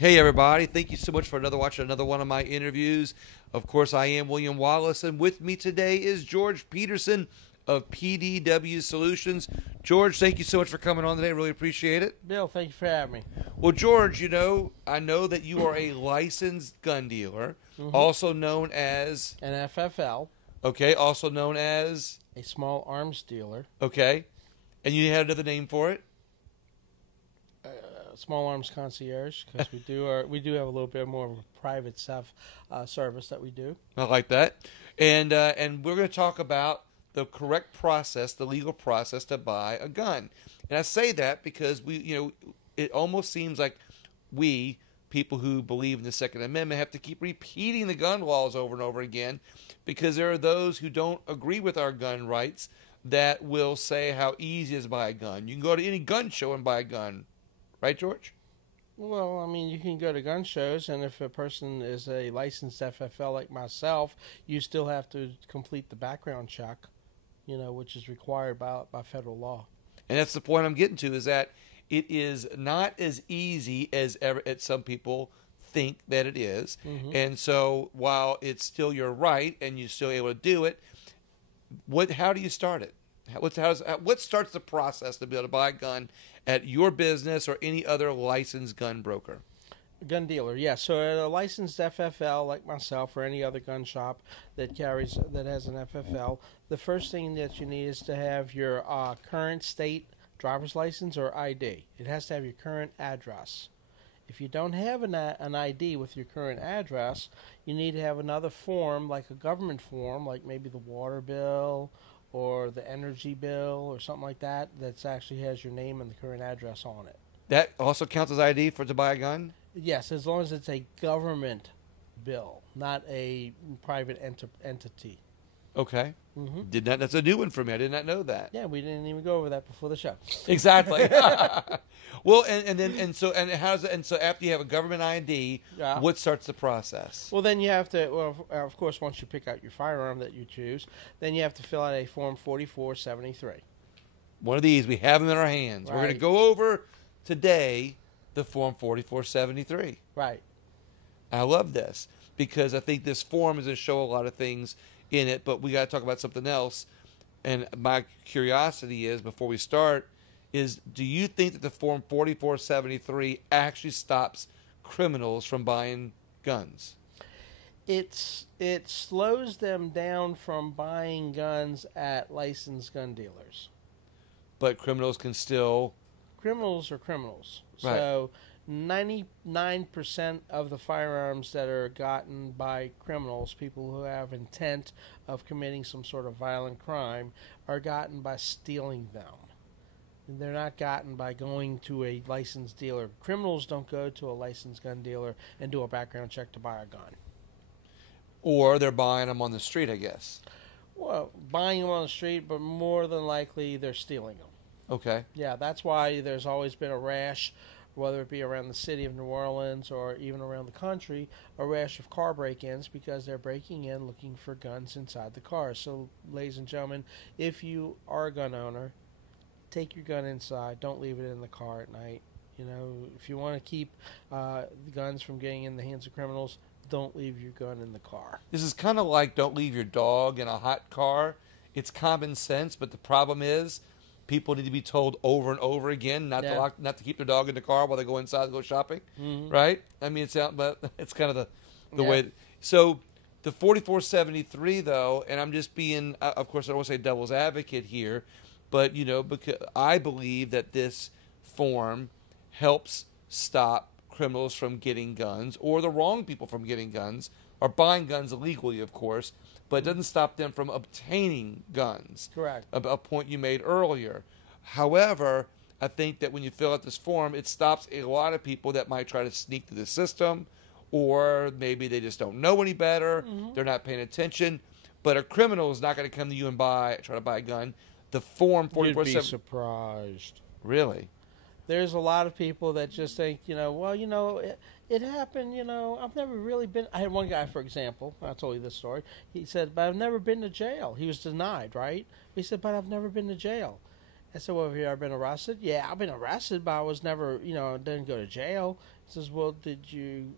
Hey everybody, thank you so much for watching another one of my interviews. Of course, I am William Wallace, and with me today is George Peterson of PDW Solutions. George, thank you so much for coming on today. Really appreciate it. Bill, thank you for having me. Well, George, I know that you are a licensed gun dealer, also known as An FFL, also known as a small arms dealer. And you had another name for it? Small arms concierge, because we do have a little bit more of a private service that we do. I like that. And we're going to talk about the correct process, the legal process to buy a gun. And I say that because it almost seems like we, people who believe in the Second Amendment, have to keep repeating the gun laws over and over again, because there are those who don't agree with our gun rights that will say how easy it is to buy a gun. You can go to any gun show and buy a gun. Right, George? Well, I mean, you can go to gun shows, and if a person is a licensed FFL like myself, you still have to complete the background check, which is required by federal law. And that's the point I'm getting to, is that it is not as easy as some people think that it is. And so while it's still your right and you're still able to do it, how do you start it? What starts the process to be able to buy a gun at your business or any other licensed gun broker? Gun dealer, yeah. So at a licensed FFL like myself or any other gun shop that has an FFL, the first thing that you need is to have your current state driver's license or ID. It has to have your current address. If you don't have an ID with your current address, you need to have another form, like a government form, like maybe the water bill or the energy bill or something like that, that actually has your name and the current address on it. That also counts as ID to buy a gun? Yes, as long as it's a government bill, not a private entity. Okay. That's a new one for me. I did not know that. Yeah, we didn't even go over that before the show. Exactly. Well, so after you have a government ID, what starts the process? Well, then you have to, of course, once you pick out your firearm that you choose, then you have to fill out a Form 4473. One of these, we have them in our hands. Right. We're going to go over today the Form 4473. Right. I love this because I think this form is going to show a lot of things in it, but we got to talk about something else. And my curiosity is, before we start, do you think that the Form 4473 actually stops criminals from buying guns? It slows them down from buying guns at licensed gun dealers. But criminals can still... Criminals are criminals. Right. So 99% of the firearms that are gotten by criminals, people who have intent of committing some sort of violent crime, are gotten by stealing them. They're not gotten by going to a licensed dealer. Criminals don't go to a licensed gun dealer and do a background check to buy a gun. Or they're buying them on the street, I guess. Well, buying them on the street, but more than likely they're stealing them. Okay. Yeah, that's why there's always been a rash, whether it be around the city of New Orleans or even around the country, a rash of car break-ins because they're breaking in looking for guns inside the car. So, ladies and gentlemen, if you are a gun owner, take your gun inside. Don't leave it in the car at night. If you want to keep the guns from getting in the hands of criminals, don't leave your gun in the car. This is kind of like don't leave your dog in a hot car. It's common sense, but the problem is people need to be told over and over again not to keep their dog in the car while they go inside and go shopping, right? I mean, it's kind of the way. So the 4473, though, and I'm just being, of course, I don't want to say devil's advocate here, but, because I believe that this form helps stop criminals from getting guns, or the wrong people from getting guns, or buying guns illegally, of course, but it doesn't stop them from obtaining guns. Correct. A point you made earlier. However, I think that when you fill out this form, it stops a lot of people that might try to sneak through the system, or maybe they just don't know any better, they're not paying attention, but a criminal is not going to come to you and try to buy a gun. The Form 4473... You'd be surprised. Really? There's a lot of people that just think, it happened, I've never really been... I had one guy, for example, I told you this story. He said, but I've never been to jail. He was denied, right? He said, but I've never been to jail. I said, well, have you ever been arrested? Yeah, I've been arrested, but I was never, didn't go to jail. Says, well,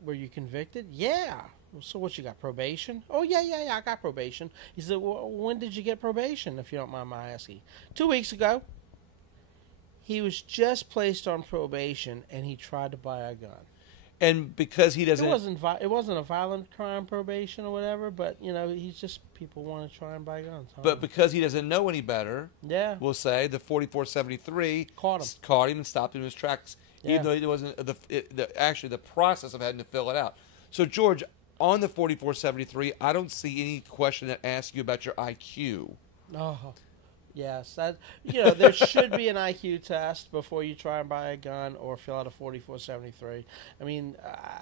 were you convicted? Yeah. So what, you got probation? Oh, yeah, I got probation. He said, well, when did you get probation, if you don't mind my asking? 2 weeks ago. He was just placed on probation, and he tried to buy a gun. And because he doesn't... It wasn't a violent crime probation or whatever, but, he's just, people want to try and buy guns. But because he doesn't know any better, yeah, we'll say, the 4473 caught him and stopped him in his tracks, even though it wasn't actually the process of having to fill it out. So, George, on the 4473, I don't see any question that asks you about your IQ. Oh, yes. There should be an IQ test before you try and buy a gun or fill out a 4473. I mean...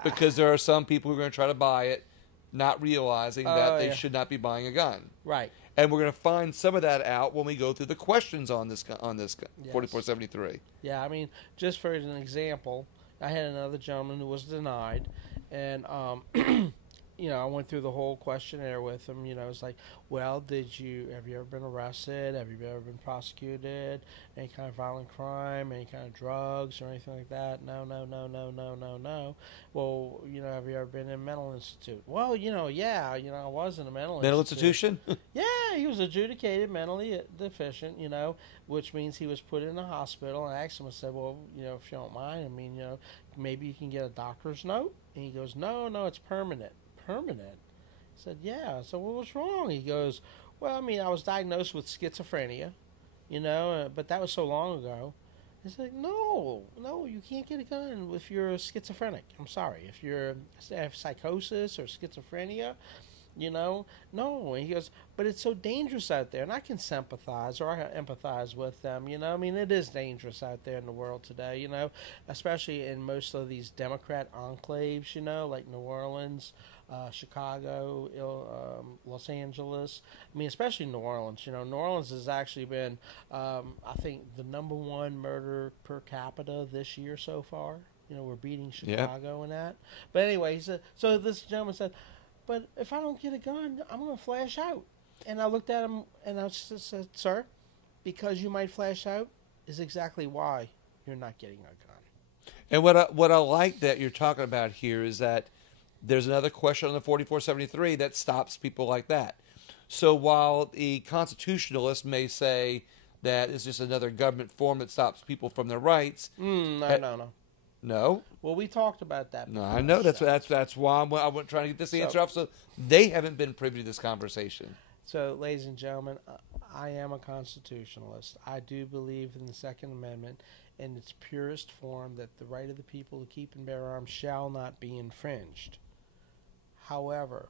because there are some people who are going to try to buy it, not realizing that they should not be buying a gun. Right. And we're going to find some of that out when we go through the questions on this 4473. Yeah, I mean, just for an example, I had another gentleman who was denied, and I went through the whole questionnaire with him. It's like, well, have you ever been arrested? Have you ever been prosecuted? Any kind of violent crime? Any kind of drugs or anything like that? No. Well, have you ever been in a mental institute? Well, yeah, I was in a mental institution. Yeah, he was adjudicated mentally deficient, which means he was put in a hospital. And I asked him, I said, well, if you don't mind, I mean, maybe you can get a doctor's note? And he goes, no, it's permanent. Permanent? I said, yeah. So what was wrong? He goes, well, I mean, I was diagnosed with schizophrenia, but that was so long ago. It's like, no, you can't get a gun if you're schizophrenic. I'm sorry. If you have psychosis or schizophrenia, no. And he goes, but it's so dangerous out there. And I can sympathize or I empathize with them, I mean, it is dangerous out there in the world today, especially in most of these Democrat enclaves, like New Orleans, Chicago, Los Angeles. I mean, especially New Orleans. New Orleans has actually been, I think, the #1 murder per capita this year so far. We're beating Chicago in that. But anyway, he said, so this gentleman said, but if I don't get a gun, I'm going to flash out. And I looked at him and I said, sir, because you might flash out is exactly why you're not getting a gun. And what I like that you're talking about here is that there's another question on the 4473 that stops people like that. So while the constitutionalists may say that it's just another government form that stops people from their rights. No. No? Well, we talked about that before. No, I know. That's why I'm trying to get this answer off. So they haven't been privy to this conversation. So, ladies and gentlemen, I am a constitutionalist. I do believe in the Second Amendment in its purest form, that the right of the people to keep and bear arms shall not be infringed. However,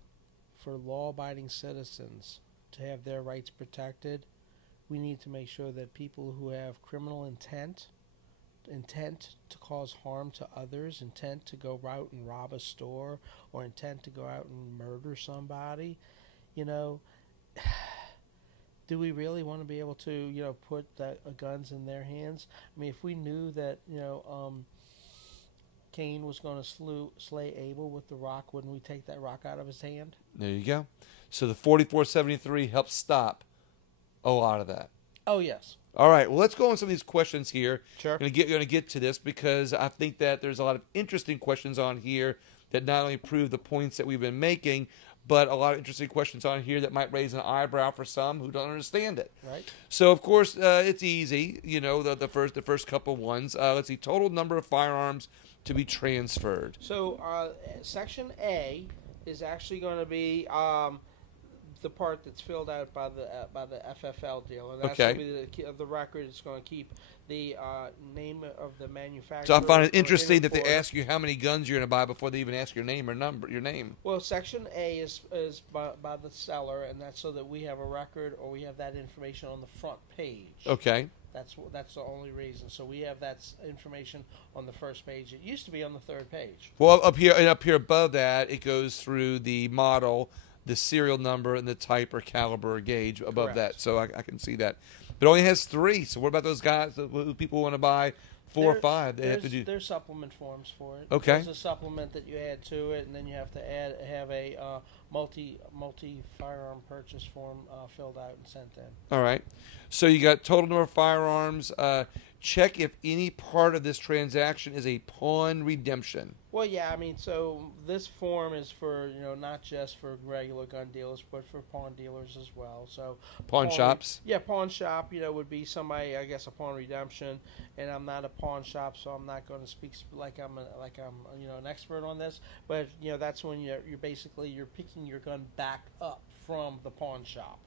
for law-abiding citizens to have their rights protected, we need to make sure that people who have criminal intent to cause harm to others, intent to go out and rob a store, or intent to go out and murder somebody, do we really want to be able to, put guns in their hands? I mean, if we knew that, Cain was going to slay Abel with the rock, wouldn't we take that rock out of his hand? There you go. So the 4473 helps stop a lot of that. Oh, yes. All right. Well, let's go on some of these questions here. Sure. Going to get to this because I think that there's a lot of interesting questions on here that not only prove the points that we've been making, but a lot of interesting questions on here that might raise an eyebrow for some who don't understand it. Right. So, of course, it's easy. The first couple ones. Let's see. Total number of firearms to be transferred. So, Section A is actually going to be the part that's filled out by the FFL deal, and that's going to be the record. It's going to keep the name of the manufacturer. So I find it interesting that they ask you how many guns you're going to buy before they even ask your name or your name. Well, Section A is by the seller, and that's so that we have a record or we have that information on the front page. Okay. That's the only reason. So we have that information on the first page. It used to be on the third page. Well, up here above that, it goes through the model, the serial number, and the type or caliber or gauge above Correct. that. So I can see that. But it only has 3. So what about those guys who people want to buy 4 or 5? They have to do. There's supplement forms for it. Okay. There's a supplement that you add to it, and then you have to have a multi firearm purchase form filled out and sent in. All right. So you got total number of firearms. check if any part of this transaction is a pawn redemption. Well, yeah, I mean, so this form is for, not just for regular gun dealers, but for pawn dealers as well. So Pawn shops? Pawn shop, would be somebody, I guess, a pawn redemption. And I'm not a pawn shop, so I'm not going to speak like I'm an expert on this. But, that's when you're picking your gun back up from the pawn shop.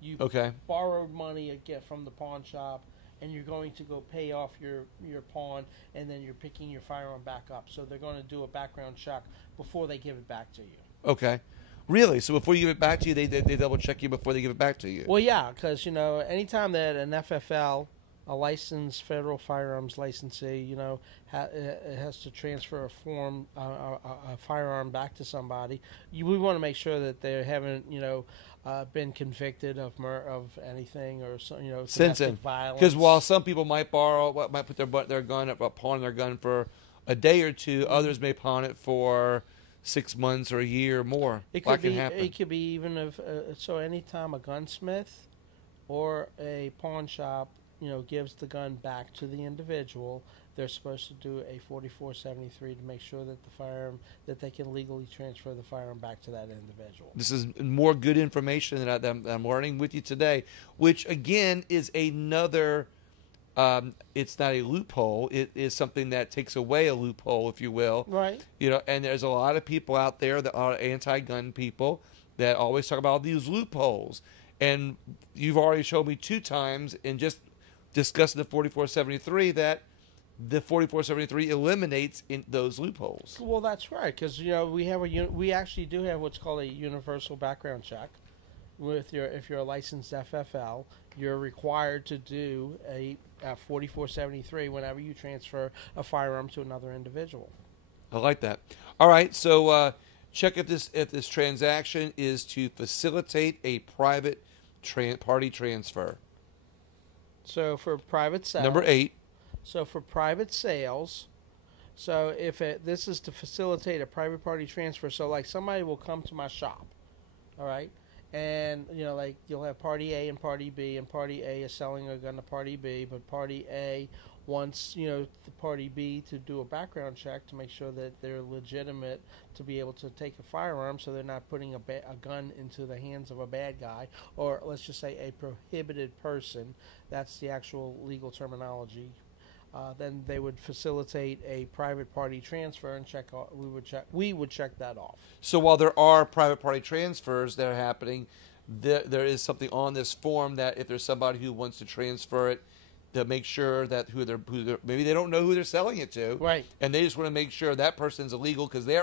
You borrowed money again from the pawn shop, and you're going to go pay off your pawn, and then you're picking your firearm back up. So they're going to do a background check before they give it back to you. Okay. Really? So before you give it back to you, they double check you before they give it back to you? Well, yeah, because, anytime that an FFL, a licensed federal firearms licensee, it has to transfer a firearm back to somebody, we want to make sure that they haven't, been convicted of anything or domestic violence. Because while some people might put their gun up, pawn their gun for a day or two, others may pawn it for 6 months or a year or more. It could be even so. Anytime a gunsmith or a pawn shop, gives the gun back to the individual, they're supposed to do a 4473 to make sure that they can legally transfer the firearm back to that individual. This is more good information that I'm learning with you today, which again is another. It's not a loophole. It is something that takes away a loophole, if you will. Right. And there's a lot of people out there that are anti-gun people that always talk about these loopholes. And you've already showed me 2 times in just discussing the 4473 that the 4473 eliminates those loopholes. Well, that's right, because we actually do have what's called a universal background check. If you're a licensed FFL, you're required to do a 4473 whenever you transfer a firearm to another individual. I like that. All right, so check if this transaction is to facilitate a private party transfer. So for private sales, number 8. So for private sales, so if this is to facilitate a private party transfer, so like somebody will come to my shop, all right, and like you'll have party A and party B, and party A is selling a gun to party B, but party A wants the party B to do a background check to make sure that they're legitimate to be able to take a firearm, so they're not putting a gun into the hands of a bad guy, or let's just say a prohibited person. That's the actual legal terminology. Then they would facilitate a private party transfer and we would check that off. So while there are private party transfers that are happening, there is something on this form that if there's somebody who wants to transfer it, to make sure that maybe they don't know who they're selling it to, right? And they just want to make sure that person's illegal because they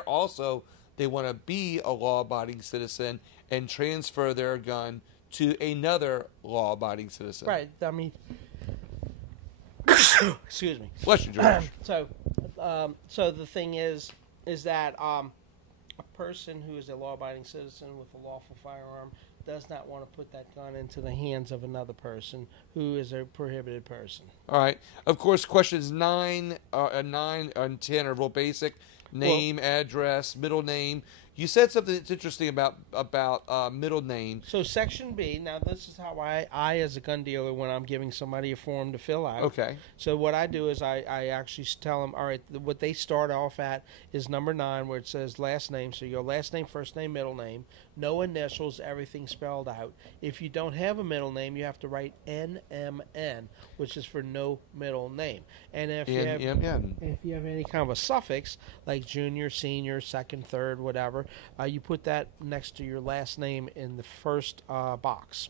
want to be a law-abiding citizen and transfer their gun to another law-abiding citizen. Right. I mean. Excuse me. Bless you, George. So the thing is that a person who is a law-abiding citizen with a lawful firearm does not want to put that gun into the hands of another person who is a prohibited person. All right. Of course, questions 9 and 10 are real basic. Name, address, middle name. You said something that's interesting about middle name. So Section B, now this is how I as a gun dealer, when I'm giving somebody a form to fill out. Okay. So what I do is I actually tell them, all right, what they start off at is number 9, where it says last name. So your last name, first name, middle name. No initials, everything spelled out. If you don't have a middle name, you have to write NMN, which is for no middle name. And if you have any kind of a suffix, like junior, senior, second, third, whatever, you put that next to your last name in the first box.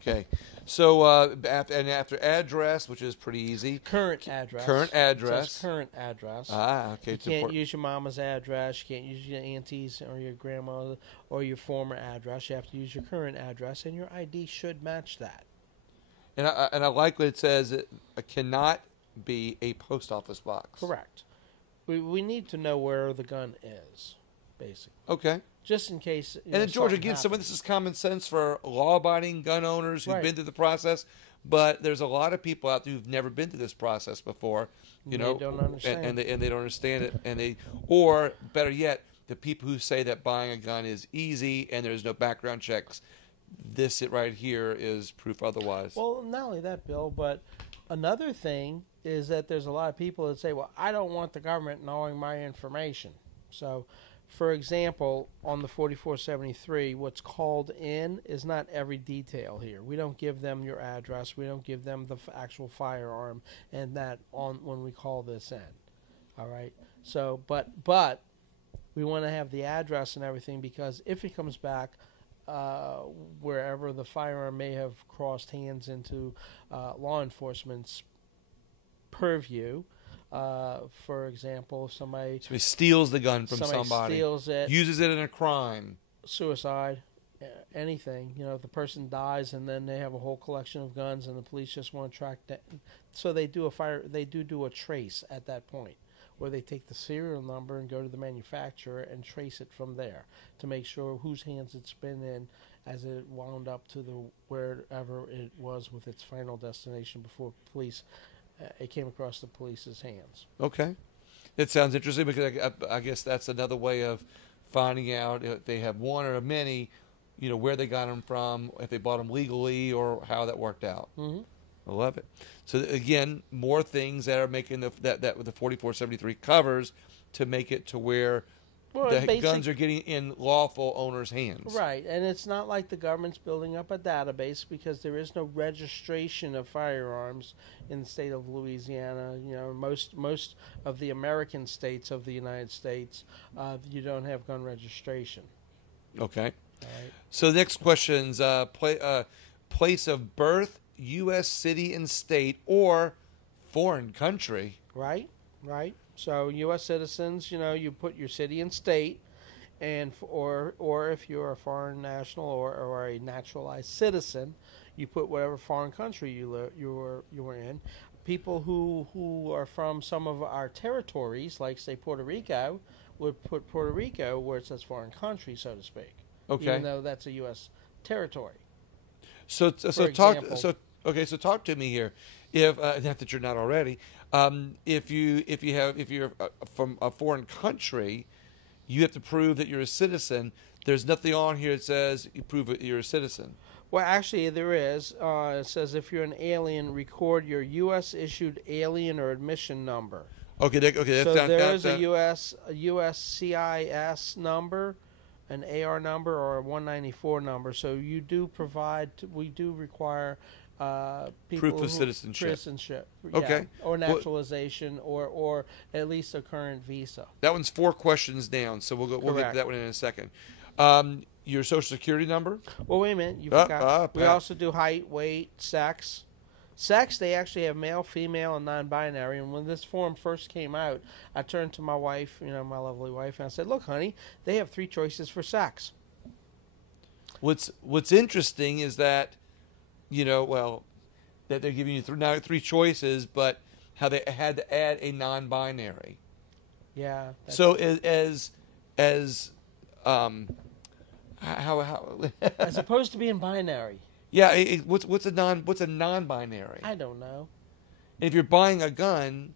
Okay. So after address, which is pretty easy. Current address. Current address. It says current address. Okay. You can't use your mama's address. You can't use your auntie's or your grandmother or your former address. You have to use your current address, and your ID should match that. And I like what it says. It cannot be a post office box. Correct. We need to know where the gun is, basically. Okay. Just in case. And then, George, again, some of this is common sense for law-abiding gun owners who've been through the process. But there's a lot of people out there who've never been through this process before. They don't understand. And they don't understand it. Or better yet, the people who say that buying a gun is easy and there's no background checks. This right here is proof otherwise. Well, not only that, Bill, but another thing is that there's a lot of people that say, well, I don't want the government knowing my information. So, for example, on the 4473, what's called in is not every detail here. We don't give them your address. We don't give them the actual firearm and that on when we call this in. All right. So, but we want to have the address and everything, because if it comes back wherever the firearm may have crossed hands into law enforcement's purview. For example, if somebody steals the gun from somebody, steals it, uses it in a crime, suicide, anything. If the person dies and then they have a whole collection of guns and the police just want to track that, so they do a trace at that point, where they take the serial number and go to the manufacturer and trace it from there to make sure whose hands it's been in as it wound up to the wherever it was with its final destination before police. It came across the police's hands. Okay. It sounds interesting, because I guess that's another way of finding out if they have one or many, where they got them from, if they bought them legally, or how that worked out. Mm-hmm. I love it. So again, more things that are making that the 4473 covers to make it to where the guns are getting in lawful owners' hands. Right, and it's not like the government's building up a database, because there is no registration of firearms in the state of Louisiana. Most of the American states of the United States, you don't have gun registration. Okay. All right. So the next question's place of birth, U.S. city and state, or foreign country. Right. So U.S. citizens, you put your city and state, and or if you're a foreign national or a naturalized citizen, you put whatever foreign country you were in. People who are from some of our territories, like say Puerto Rico, would put Puerto Rico where it says foreign country, so to speak. Okay. Even though that's a U.S. territory. So talk to me here. If not that you're not already, if you're from a foreign country, you have to prove that you're a citizen. There's nothing on here that says you prove that you're a citizen. Well, actually, there is. It says if you're an alien, record your U.S. issued alien or admission number. Okay. So there is a USCIS number, an AR number, or a 194 number. So we do require people proof of citizenship. Okay. Or naturalization, or at least a current visa. That one's 4 questions down, so we'll get to that one in a second. Your social security number? Well, wait a minute. You forgot. We also do height, weight, sex. Sex, they actually have male, female, and non-binary. And when this form first came out, I turned to my wife, my lovely wife, and I said, "Look, honey, they have 3 choices for sex." What's interesting is that, that they're giving you 3 choices, but how they had to add a non-binary. Yeah. So as as opposed to being binary. Yeah. What's a non-binary? I don't know. And if you're buying a gun,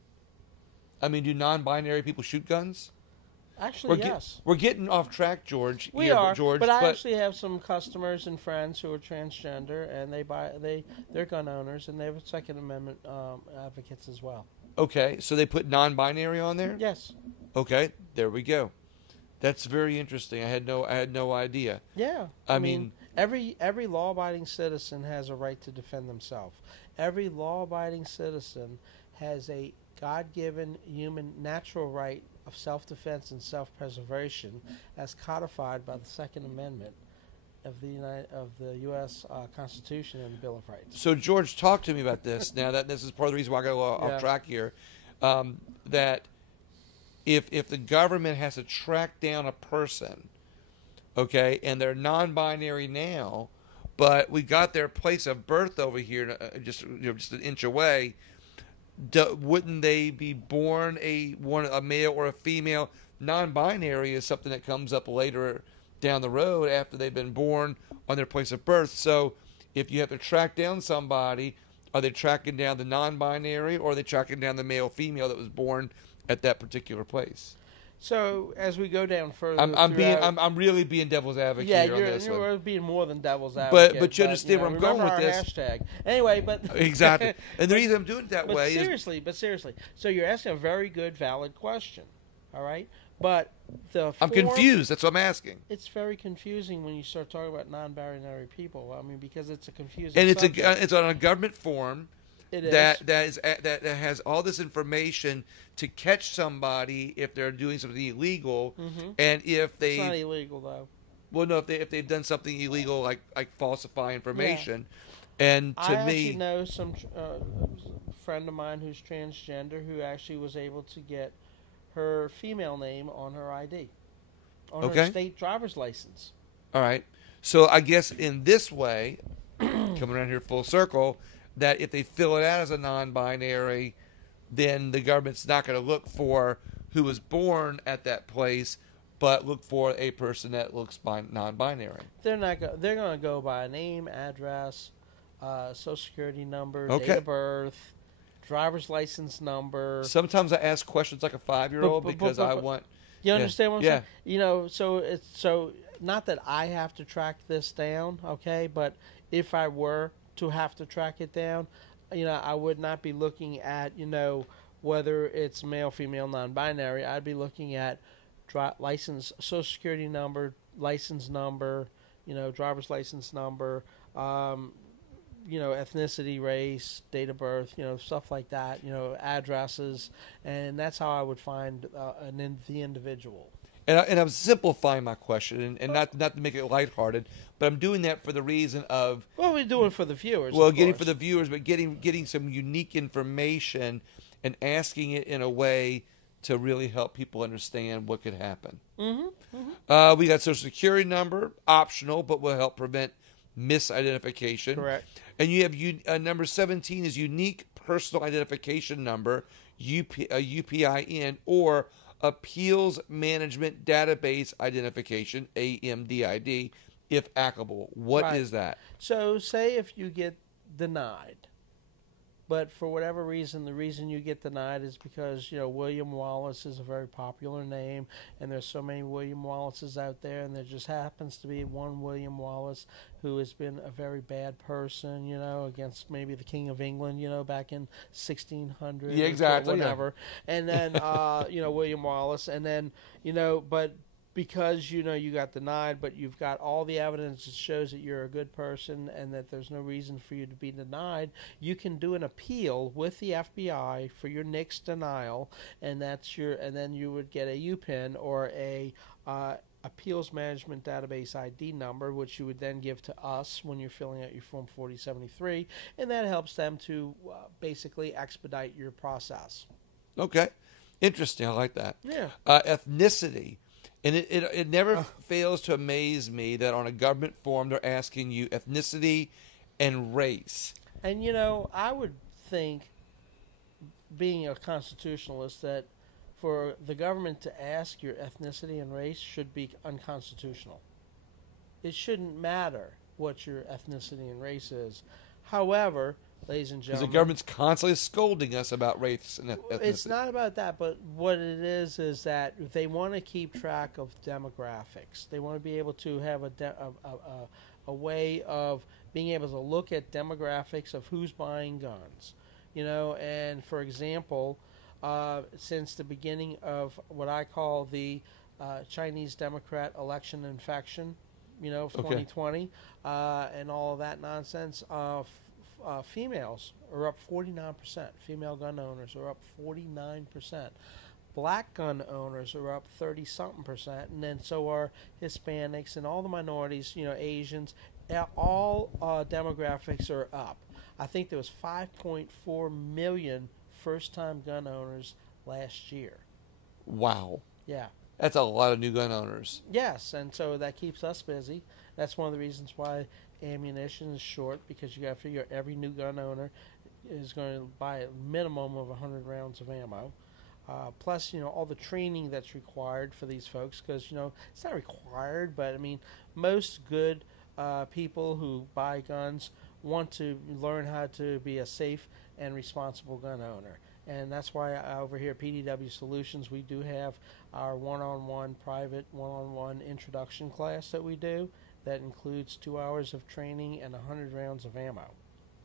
do non-binary people shoot guns? Actually, yes. We're getting off track, George. We are, but I actually have some customers and friends who are transgender, and they're gun owners, and they're Second Amendment advocates as well. Okay, so they put non-binary on there? Yes. Okay, there we go. That's very interesting. I had no idea. Yeah. I mean, every law-abiding citizen has a right to defend themselves. Every law-abiding citizen has a God-given human natural right of self-defense and self-preservation, as codified by the Second Amendment of the U.S. Constitution and the Bill of Rights. So, George, talk to me about this. Now, that this is part of the reason why I go off track here. That if the government has to track down a person, okay, and they're non-binary now, but we got their place of birth over here, just an inch away. Wouldn't they be born a male or a female? Non-binary is something that comes up later down the road after they've been born on their place of birth. So if you have to track down somebody, are they tracking down the non-binary, or are they tracking down the male-female that was born at that particular place? So as we go down further, I'm really being devil's advocate here on this one. You're being more than devil's advocate. But you understand where I'm going with this. Hashtag. Anyway, but exactly. And the reason I'm doing it that way is seriously. So you're asking a very good, valid question. All right, but I'm confused. That's what I'm asking. It's very confusing when you start talking about non-binary people. I mean, because it's a confusing. And subject. It's on a government form. It is. That has all this information to catch somebody if they're doing something illegal, and if they. It's not illegal though. Well, no, if they've done something illegal like falsify information, and to me, I actually know some friend of mine who's transgender who actually was able to get her female name on her ID, on her state driver's license. All right, so I guess in this way, coming around here full circle, that if they fill it out as a non-binary, then the government's not going to look for who was born at that place, but look for a person that looks non-binary. They're not. They're going to go by name, address, social security number, date of birth, driver's license number. Sometimes I ask questions like a 5-year-old because I want. You understand what I'm saying? You know, so not that I have to track this down, okay? But if I were to have to track it down, you know, I would not be looking at, you know, whether it's male, female, non-binary. I'd be looking at license, social security number, license number, you know, driver's license number, you know, ethnicity, race, date of birth, you know, stuff like that, you know, addresses, and that's how I would find the individual. And I'm simplifying my question, and not to make it lighthearted, but I'm doing that for the reason of... Well, we're doing it for the viewers. Well, getting for the viewers, but getting some unique information and asking it in a way to really help people understand what could happen. We got social security number, optional, but will help prevent misidentification. Correct. And you have number 17 is unique personal identification number, UPIN, or Appeals Management Database Identification, AMDID, if applicable. What is that? So say if you get denied, but for whatever reason, the reason you get denied is because, you know, William Wallace is a very popular name, and there's so many William Wallaces out there, and there just happens to be one William Wallace who has been a very bad person, you know, against maybe the King of England, you know, back in 1600. Yeah, exactly. Whatever. Yeah. And then, you know, William Wallace, and then, you know, but because, you know, you got denied, but you've got all the evidence that shows that you're a good person and that there's no reason for you to be denied, you can do an appeal with the FBI for your next denial, and then you would get a UPIN or a Appeals Management Database ID number, which you would then give to us when you're filling out your Form 4073, and that helps them to basically expedite your process. Okay. Interesting. I like that. Yeah. Ethnicity. And it never fails to amaze me that on a government form they're asking you ethnicity and race. And, you know, I would think, being a constitutionalist, that for the government to ask your ethnicity and race should be unconstitutional. It shouldn't matter what your ethnicity and race is. However, ladies and gentlemen, because the government's constantly scolding us about race and ethnicity. It's not about that, but what it is that they want to keep track of demographics. They want to be able to have a way of being able to look at demographics of who's buying guns. You know, and for example, since the beginning of what I call the Chinese Democrat election infection, you know, of 2020, and all of that nonsense, females are up 49%. Female gun owners are up 49%. Black gun owners are up 30-something%, and then so are Hispanics and all the minorities, you know, Asians. All demographics are up. I think there was 5.4 million first-time gun owners last year. Wow. Yeah. That's a lot of new gun owners. Yes, and so that keeps us busy. That's one of the reasons why ammunition is short, because you got to figure every new gun owner is going to buy a minimum of 100 rounds of ammo. Plus, you know, all the training that's required for these folks, because, you know, it's not required, but, I mean, most good people who buy guns want to learn how to be a safe and responsible gun owner. And that's why over here at PDW Solutions, we do have our one-on-one private one-on-one introduction class that we do. That includes 2 hours of training and 100 rounds of ammo.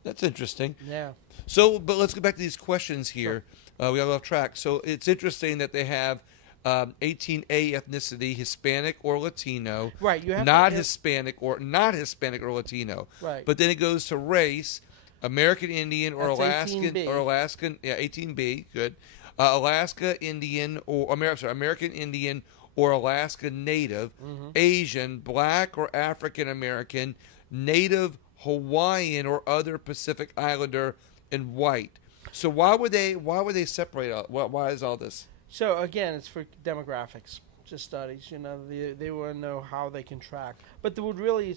That's interesting. Yeah. So, but let's go back to these questions here. Sure. We got off track. So it's interesting that they have 18A ethnicity, Hispanic or Latino. Right. You have not Hispanic or Latino. Right. But then it goes to race, American Indian or That's Alaskan 18B. or Alaskan. Yeah, 18B. Good. Alaska Indian or American Indian or Alaska Native, Asian, Black or African American, Native Hawaiian or other Pacific Islander, and white. So why would they separate? Why is all this? So again, it's for demographics, just studies. You know, they want to know how they can track. But what really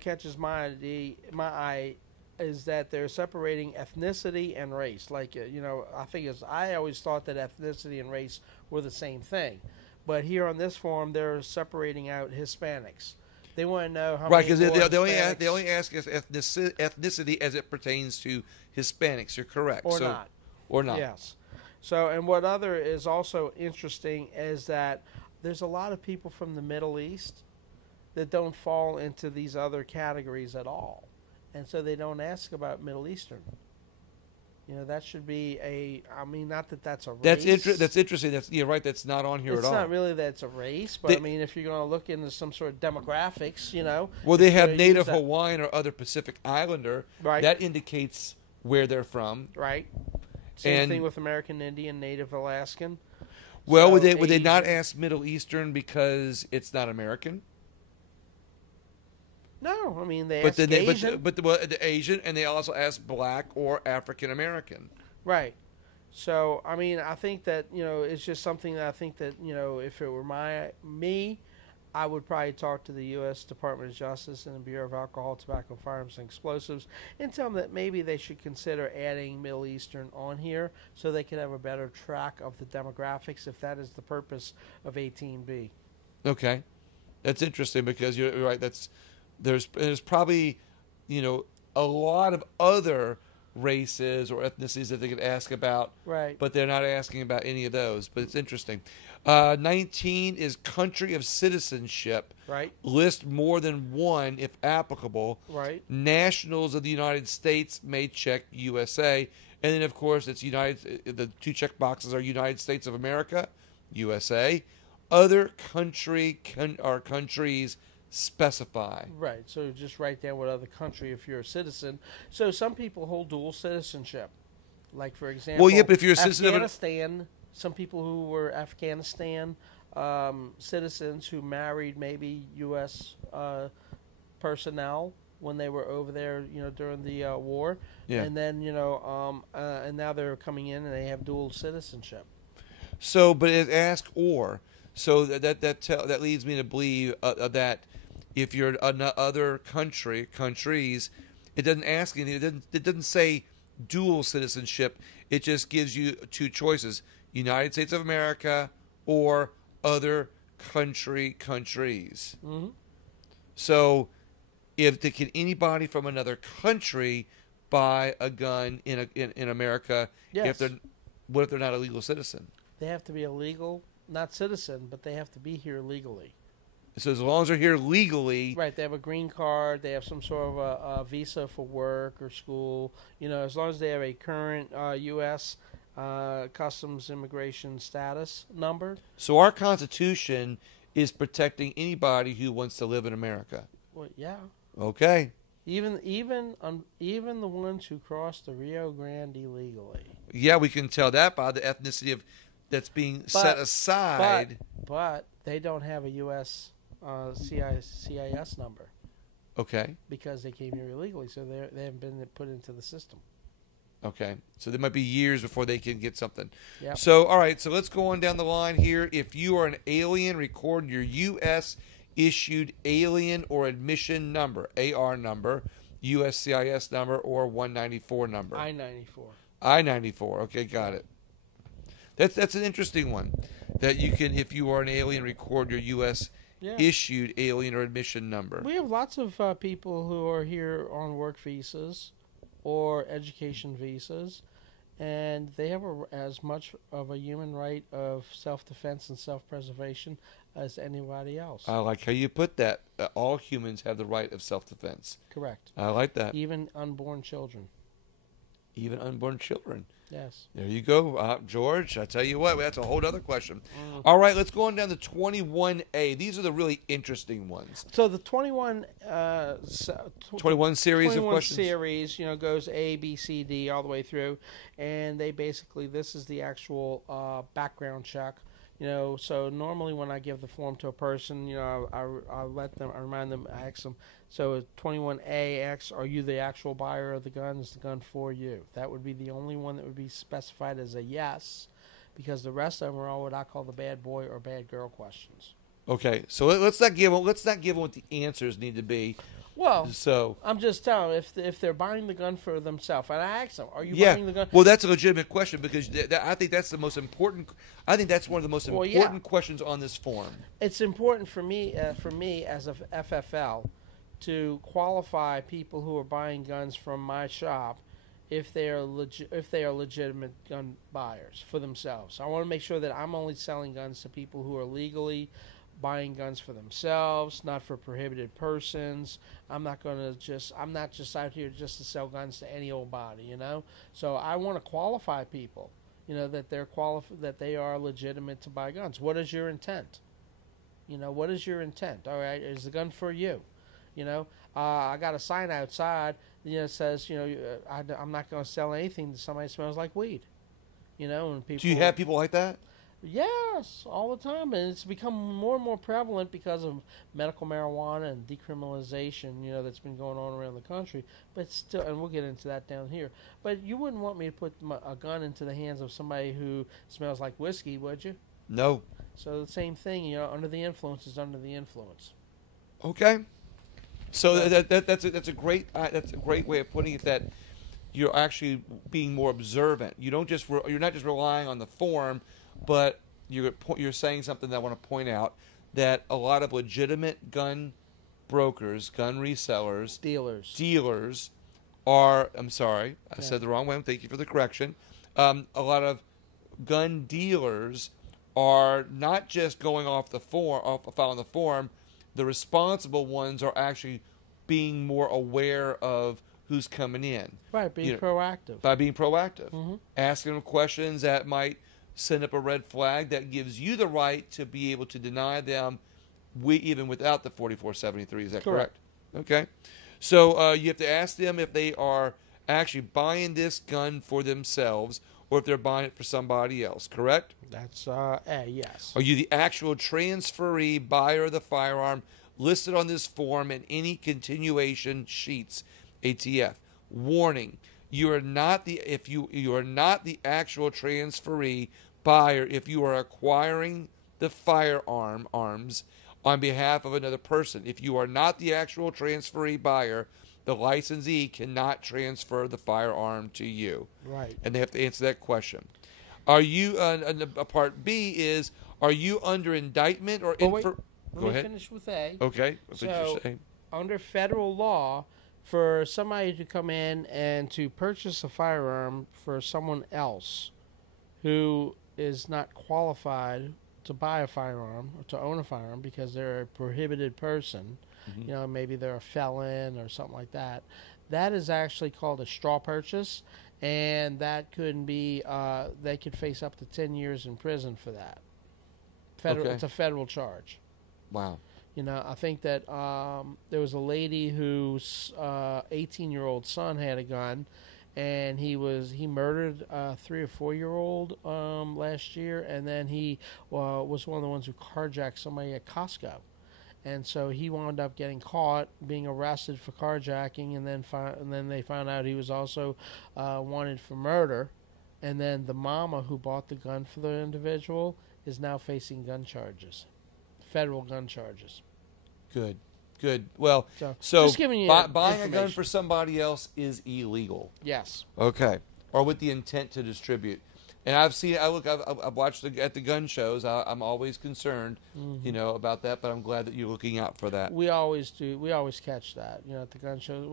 catches my eye is that they're separating ethnicity and race. Like I always thought that ethnicity and race were the same thing, but here on this form they're separating out Hispanics. They want to know how right, many because they only ask us ethnicity as it pertains to Hispanics. You're correct. Or not. Or not. Yes. So, and what other is also interesting is that there's a lot of people from the Middle East that don't fall into these other categories at all. And so they don't ask about Middle Eastern. You know, that should be not that that's a race. That's interesting. You're right. That's not on here at all. It's not really that it's a race, but if you're going to look into some sort of demographics, Well, they have Native Hawaiian or other Pacific Islander. Right. That indicates where they're from. Right. Same thing with American Indian, Native Alaskan. Well, would they not ask Middle Eastern because it's not American? No, I mean they ask Asian. But the Asian, and they also ask Black or African American. Right. So I mean, I think that it's just something that I think that if it were me, I would probably talk to the U.S. Department of Justice and the Bureau of Alcohol, Tobacco, Firearms, and Explosives and tell them that maybe they should consider adding Middle Eastern on here so they can have a better track of the demographics if that is the purpose of 18B. Okay, that's interesting because you're right. There's probably a lot of other races or ethnicities that they could ask about, right? But they're not asking about any of those. But it's interesting. 19 is country of citizenship. Right. List more than one if applicable. Right. Nationals of the United States may check USA. And then, of course, it's the two check boxes are United States of America, USA. Other countries specify. Right. So just write down what other country if you're a citizen. So some people hold dual citizenship. Like, for example, well, yeah, but if you're a citizen of Afghanistan, some people who were Afghanistan citizens who married maybe U.S. Personnel when they were over there, during the war, and then and now they're coming in and they have dual citizenship. So, but it asks or, so that leads me to believe that if you're in other countries, it doesn't ask anything. It doesn't say dual citizenship. It just gives you two choices: United States of America or other countries. Mm-hmm. So, can anybody from another country buy a gun in America? Yes. What if they're not a legal citizen? They have to be a legal, not citizen, but they have to be here legally. So as long as they're here legally, right? They have a green card. They have some sort of a visa for work or school. As long as they have a current U.S. Customs Immigration Status number. So our Constitution is protecting anybody who wants to live in America. Well, yeah. Okay. Even the ones who cross the Rio Grande illegally. Yeah, we can tell that by the ethnicity that's being set aside. But they don't have a U.S. CIS number. Okay. Because they came here illegally, so they haven't been put into the system. Okay. So there might be years before they can get something. Yep. So, all right. So let's go on down the line here. If you are an alien, record your U.S. issued alien or admission number, AR number, USCIS number, or 194 number. I-94. I-94. Okay, got it. That's an interesting one. That you can, if you are an alien, record your U.S. issued alien or admission number. We have lots of people who are here on work visas or education visas, and they have as much of a human right of self-defense and self-preservation as anybody else. I like how you put that. All humans have the right of self-defense. Correct. I like that. Even unborn children. Even unborn children. Yes. There you go, George. I tell you what, that's a whole other question. All right, let's go on down to 21A. These are the really interesting ones. So the 21 series of questions. Series, goes A, B, C, D all the way through, and they basically, this is the actual background check. So normally when I give the form to a person, I remind them, I ask them, so 21A asks, are you the actual buyer of the gun? Is the gun for you? That would be the only one that would be specified as a yes, because the rest of them are all what I call the bad boy or bad girl questions. Okay, so let's not give them what the answers need to be. Well, so I'm just telling if they're buying the gun for themselves, and I ask them, "Are you buying the gun?" Well, that's a legitimate question because I think that's the most important. I think that's one of the most important questions on this form. It's important for me as a FFL to qualify people who are buying guns from my shop if they are legitimate gun buyers for themselves. I want to make sure that I'm only selling guns to people who are legally buying guns for themselves, not for prohibited persons. I'm not just out here just to sell guns to any old body, So I want to qualify people, that that they are legitimate to buy guns. What is your intent? What is your intent? All right, is the gun for you? I got a sign outside, that says, I'm not going to sell anything to somebody who smells like weed. And people. Do you have people like that? Yes, all the time, and it's become more and more prevalent because of medical marijuana and decriminalization, that's been going on around the country. But still, and we'll get into that down here. But you wouldn't want me to put a gun into the hands of somebody who smells like whiskey, would you? No. So the same thing, under the influence is under the influence. Okay. So that's a great way of putting it. That you're actually being more observant. You're not just relying on the form. But you're saying something that I want to point out, that a lot of legitimate gun brokers, gun resellers, dealers are, I'm sorry, I said the wrong way, thank you for the correction. A lot of gun dealers are not just going following the form, the responsible ones are actually being more aware of who's coming in. Right, being proactive. By being proactive. Asking them questions that might send up a red flag that gives you the right to be able to deny them even without the 4473. Is that correct? Okay. So you have to ask them if they are actually buying this gun for themselves or if they're buying it for somebody else, correct? That's yes. Are you the actual transferee buyer of the firearm listed on this form and any continuation sheets, ATF? Warning. You are not the actual transferee buyer if you are acquiring the firearms on behalf of another person. If you are not the actual transferee buyer, the licensee cannot transfer the firearm to you. Right. And they have to answer that question. Are you part B is, are you under indictment or Let me finish with A. Okay. So under federal law, for somebody to come in and to purchase a firearm for someone else who is not qualified to buy a firearm or to own a firearm because they're a prohibited person, maybe they're a felon or something like that, that is actually called a straw purchase, and that could be they could face up to 10 years in prison for that. It's a federal charge. Wow. I think that there was a lady whose 18-year-old son had a gun, and he murdered a 3 or 4-year-old last year, and then he was one of the ones who carjacked somebody at Costco, and so he wound up getting caught, being arrested for carjacking, and then they found out he was also wanted for murder, and then the mama who bought the gun for the individual is now facing gun charges. Federal gun charges. Good. Well, so just giving you buying a gun for somebody else is illegal. Yes. Okay. Or with the intent to distribute. And I've watched at the gun shows. I'm always concerned, about that. But I'm glad that you're looking out for that. We always do. We always catch that, at the gun shows.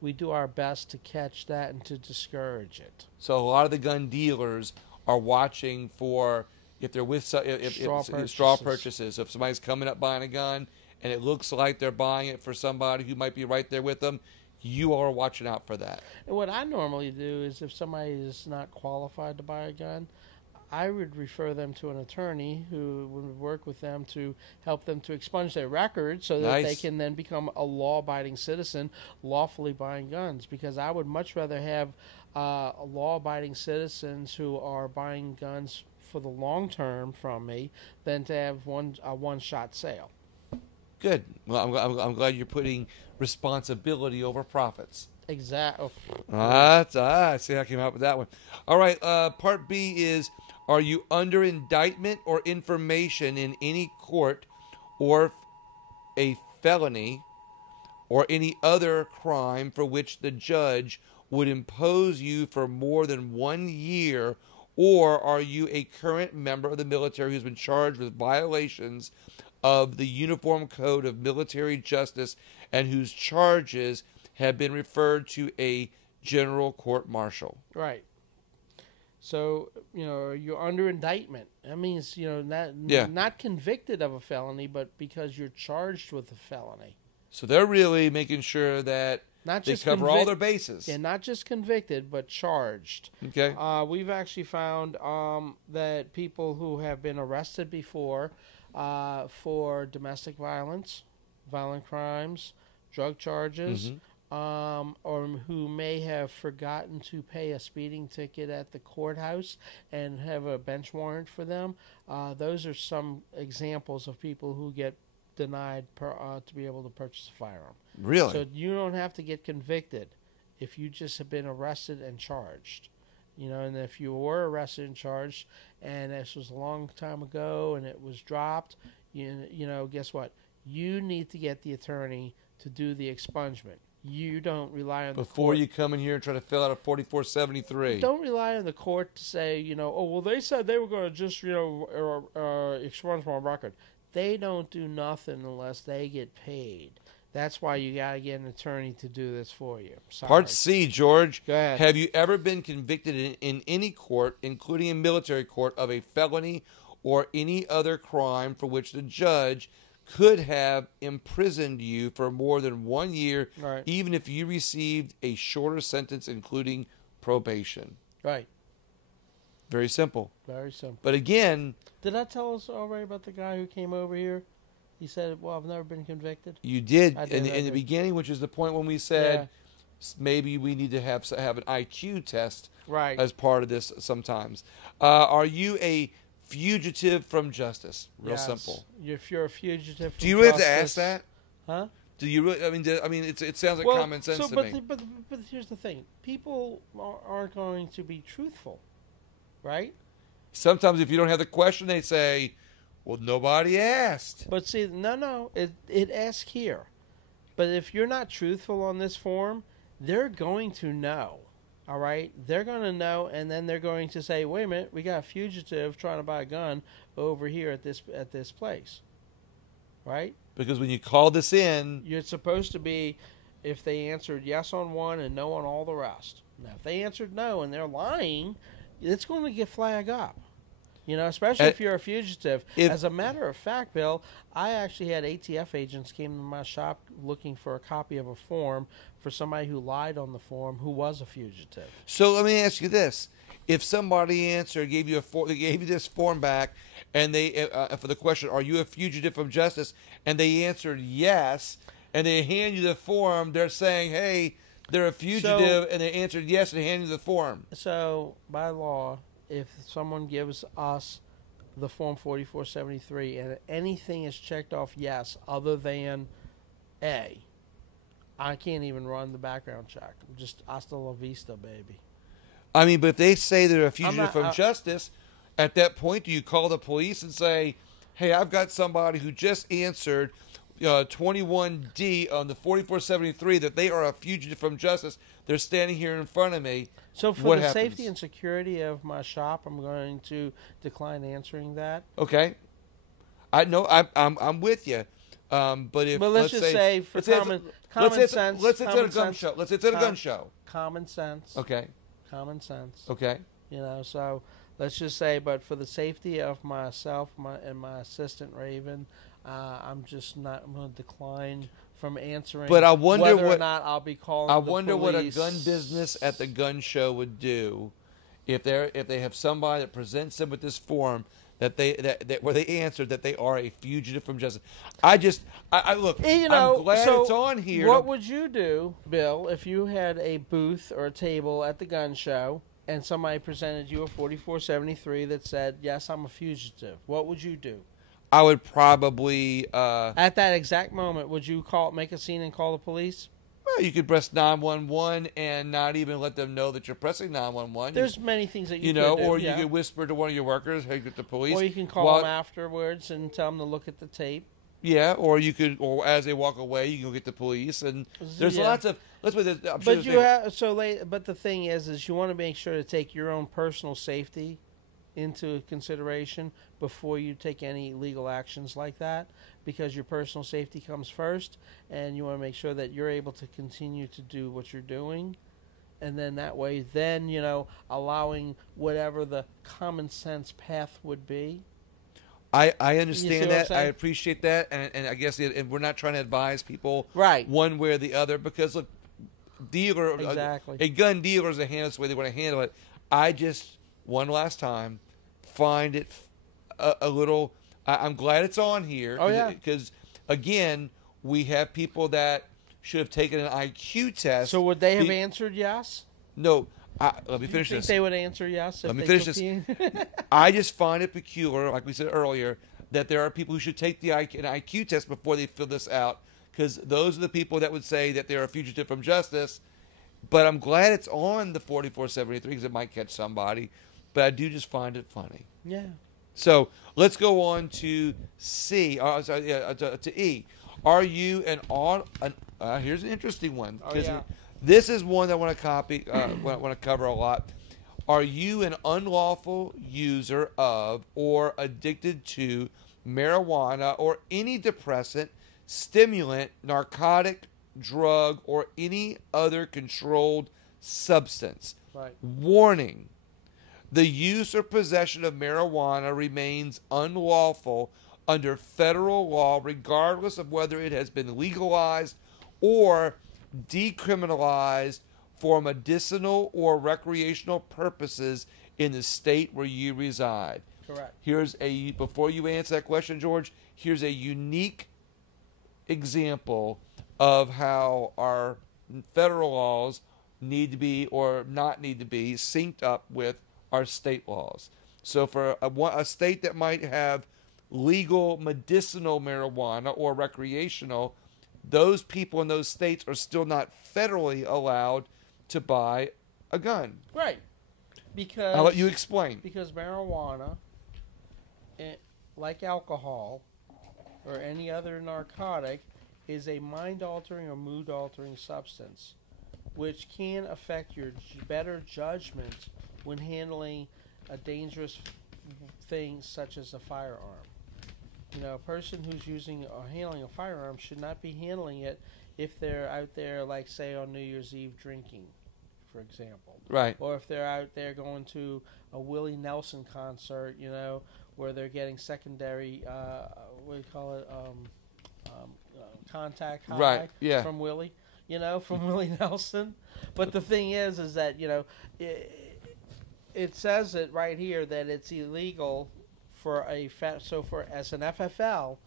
we do our best to catch that and to discourage it. So a lot of the gun dealers are watching for if they're with straw purchases. If somebody's coming up buying a gun and it looks like they're buying it for somebody who might be right there with them, you are watching out for that. And what I normally do is if somebody is not qualified to buy a gun, I would refer them to an attorney who would work with them to help them to expunge their record so that they can then become a law-abiding citizen lawfully buying guns. Because I would much rather have law-abiding citizens who are buying guns for the long term from me than to have a one-shot sale. Good. Well, I'm glad you're putting responsibility over profits. Exactly. I see how I came out with that one. All right. Part B is, are you under indictment or information in any court or a felony or any other crime for which the judge would impose you for more than 1 year, or are you a current member of the military who's been charged with violations of the Uniform Code of Military Justice and whose charges have been referred to a general court-martial? Right. So, you're under indictment. That means, not convicted of a felony, but because you're charged with a felony. So they're really making sure that they cover all their bases. Yeah, not just convicted, but charged. Okay. We've actually found that people who have been arrested before for domestic violence, violent crimes, drug charges, or who may have forgotten to pay a speeding ticket at the courthouse and have a bench warrant for them. Those are some examples of people who get denied to be able to purchase a firearm. Really? So you don't have to get convicted if you just have been arrested and charged. And if you were arrested and charged, and this was a long time ago and it was dropped, guess what? You need to get the attorney to do the expungement. You don't rely on the before court. You come in here and try to fill out a 4473. Don't rely on the court to say, they said they were going to just, expunge my record. They don't do nothing unless they get paid. That's why you got to get an attorney to do this for you. Sorry. Part C, George. Go ahead. Have you ever been convicted in any court, including a military court, of a felony or any other crime for which the judge could have imprisoned you for more than 1 year, right, even if you received a shorter sentence, including probation? Right. Very simple. Very simple. But again... Did I tell us already about the guy who came over here? He said, I've never been convicted. You did in the beginning, which is the point when we said maybe we need to have an IQ test as part of this sometimes. Are you a fugitive from justice? Real simple. If you're a fugitive from Do you really justice, have to ask that? Huh? Do you really? I mean, it sounds like common sense to me. But here's the thing: people aren't going to be truthful, right? Sometimes, if you don't have the question, they say, "Well, nobody asked." But see, no, it asks here. But if you're not truthful on this form, they're going to know. All right, they're going to know, and then they're going to say, "Wait a minute, we got a fugitive trying to buy a gun over here at this place." Right? Because when you call this in, you're supposed to be, if they answered yes on one and no on all the rest. Now, if they answered no and they're lying, it's going to get flagged up. Especially if you're a fugitive. As a matter of fact, Bill, I actually had ATF agents came to my shop looking for a copy of a form for somebody who lied on the form who was a fugitive. So let me ask you this. If somebody gave you this form back, and they for the question, are you a fugitive from justice, and they answered yes, and they hand you the form, they're saying, hey, they're a fugitive, and they answered yes and hand you the form. So by law, if someone gives us the form 4473 and anything is checked off yes other than A, I can't even run the background check. Just hasta la vista, baby. I mean, but if they say they're a fugitive from justice, at that point, do you call the police and say, hey, I've got somebody who just answered 21D on the 4473 that they are a fugitive from justice. They're standing here in front of me. So for the safety and security of my shop, I'm going to decline answering that. Okay. I'm with you. But let's just say for Common sense. Let's say it's at a common gun sense, show. Let's say it's at a gun show. Common sense. Okay. Common sense. Okay. You know, so let's just say, but for the safety of myself and my assistant Raven, I'm going to decline from answering. But I wonder whether or not I'll be calling. I the wonder what a police. gun business at the gun show would do if they have somebody that presents them with this form that where they answered that they are a fugitive from justice. I look. You know, I'm glad so it's on here. What would you do, Bill, if you had a booth or a table at the gun show and somebody presented you a 4473 that said, "Yes, I'm a fugitive"? What would you do? I would probably at that exact moment, would you make a scene and call the police? Well, you could press 911 and not even let them know that you're pressing 911. There's many things that you could do, or yeah. you could whisper to one of your workers, "Hey, get the police." Or you can call them afterwards and tell them to look at the tape. Yeah, or you could, or as they walk away, you can go get the police. And there's lots of. Let's put this. I'm sure but you have But the thing is you want to make sure to take your own personal safety into consideration before you take any legal actions like that, because your personal safety comes first, and you want to make sure that you're able to continue to do what you're doing, and then that way, allowing whatever the common sense path would be. I understand that. I appreciate that, and I guess and we're not trying to advise people one way or the other, because look, a gun dealer is a handle the way they want to handle it. I just one last time find it a little. I'm glad it's on here. Oh yeah, because again, we have people that should have taken an IQ test. So would they have answered yes? No. Let me finish this. They would answer yes. Let me finish this. I just find it peculiar, like we said earlier, that there are people who should take an IQ test before they fill this out, because those are the people that would say that they're a fugitive from justice. But I'm glad it's on the 4473 because it might catch somebody. But I do just find it funny. Yeah. So let's go on to C. To E. Are you here's an interesting one. Oh, yeah. This is one that I want to want to cover a lot. Are you an unlawful user of or addicted to marijuana or any depressant, stimulant, narcotic, drug, or any other controlled substance? Right. Warning. The use or possession of marijuana remains unlawful under federal law regardless of whether it has been legalized or decriminalized for medicinal or recreational purposes in the state where you reside. Correct. Before you answer that question, George, here's a unique example of how our federal laws need to be or not need to be synced up with our state laws. So for a state that might have legal medicinal marijuana or recreational, those people in those states are still not federally allowed to buy a gun. Right. Because I'll let you explain. Because marijuana, like alcohol or any other narcotic, is a mind-altering or mood-altering substance, which can affect your better judgment when handling a dangerous thing such as a firearm. You know, a person who's using or handling a firearm should not be handling it if they're out there, like, say, on New Year's Eve drinking, for example. Right. Or if they're out there going to a Willie Nelson concert, you know, where they're getting secondary, what do you call it, contact high right. Yeah. from Willie, from Willie Nelson. But the thing is that, it says it right here that it's illegal for as an FFL,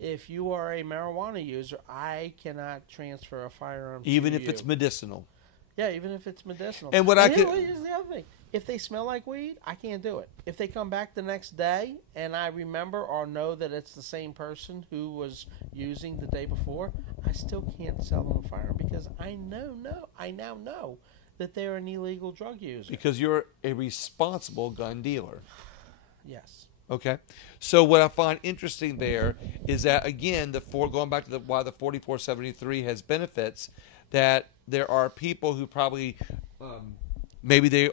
if you are a marijuana user, I cannot transfer a firearm even to if you. It's medicinal. Yeah, even if it's medicinal. And here's the other thing. If they smell like weed, I can't do it. If they come back the next day and I remember or know that it's the same person who was using the day before, I still can't sell them a firearm because I now know that they're an illegal drug user. Because you're a responsible gun dealer. Yes. Okay. So what I find interesting there is that, again, going back to why the 4473 has benefits, that there are people who probably maybe do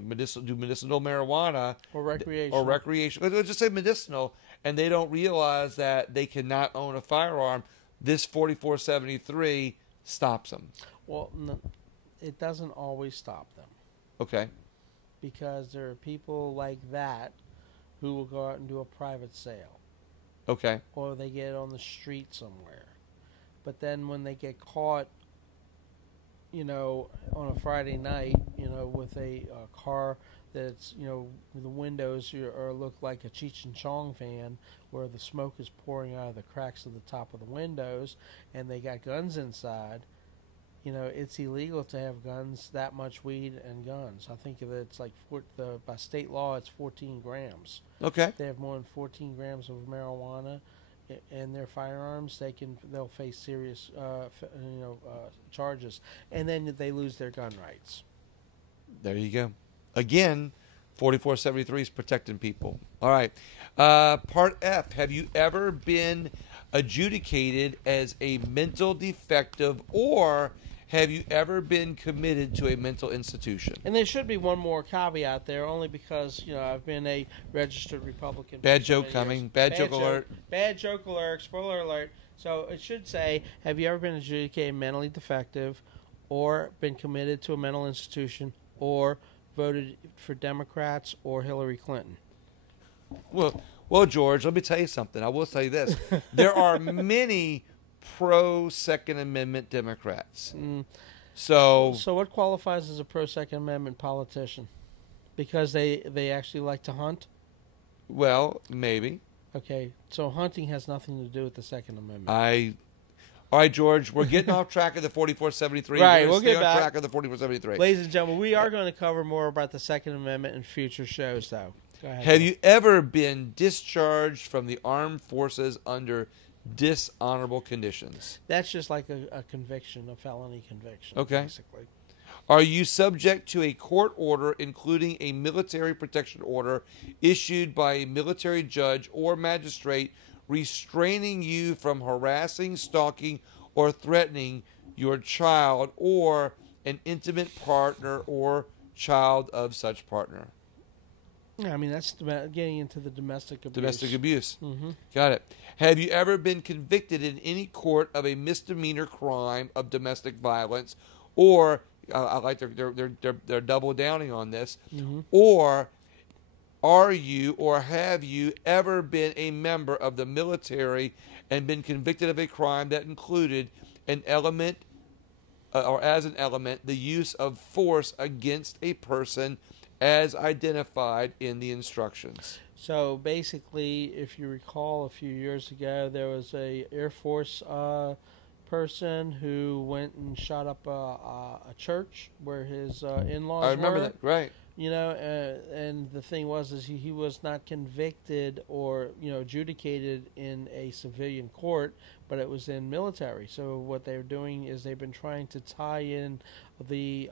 medicinal marijuana or recreational. Let's just say medicinal, and they don't realize that they cannot own a firearm. this 4473 stops them. Well, no, it doesn't always stop them. Okay. Because there are people like that who will go out and do a private sale. Okay. Or they get it on the street somewhere. But then when they get caught, on a Friday night, with a car that's, the windows look like a Cheech and Chong fan, where the smoke is pouring out of the cracks of the top of the windows, and they got guns inside, it's illegal to have guns, that much weed and guns. I think that it's like, by state law, it's 14 grams. Okay. If they have more than 14 grams of marijuana in their firearms, they'll face serious charges, and then they lose their gun rights. There you go. Again, 4473 is protecting people. All right. Part F. Have you ever been adjudicated as a mental defective, or have you ever been committed to a mental institution? And there should be one more caveat there, only because, I've been a registered Republican. Bad joke coming. Bad joke alert. Bad joke alert. Spoiler alert. So it should say, have you ever been adjudicated mentally defective, or been committed to a mental institution, or voted for Democrats or Hillary Clinton? Well, George, let me tell you something. I will say this. There are many pro-Second Amendment Democrats. So what qualifies as a pro-Second Amendment politician? Because they actually like to hunt? Well, maybe. Okay, so hunting has nothing to do with the Second Amendment. All right, George, we're getting off track of the 4473. Right, we'll get on back. track of the 4473. Ladies and gentlemen, we are going to cover more about the Second Amendment in future shows, though. Go ahead. Have you ever been discharged from the armed forces under dishonorable conditions? That's just like a conviction, a felony conviction. Okay. Basically. Are you subject to a court order, including a military protection order issued by a military judge or magistrate, restraining you from harassing, stalking, or threatening your child or an intimate partner or child of such partner? Yeah, I mean, that's getting into the domestic abuse. Domestic abuse. Mm-hmm. Got it. Have you ever been convicted in any court of a misdemeanor crime of domestic violence, or I like they're double downing on this, or are you or have you ever been a member of the military and been convicted of a crime that included an element, or as an element, the use of force against a person as identified in the instructions? So basically, if you recall, a few years ago, there was a Air Force person who went and shot up a church where his in-laws were. I remember that, right. And the thing was, is he was not convicted or, adjudicated in a civilian court, but it was in military. So what they're doing is they've been trying to tie in the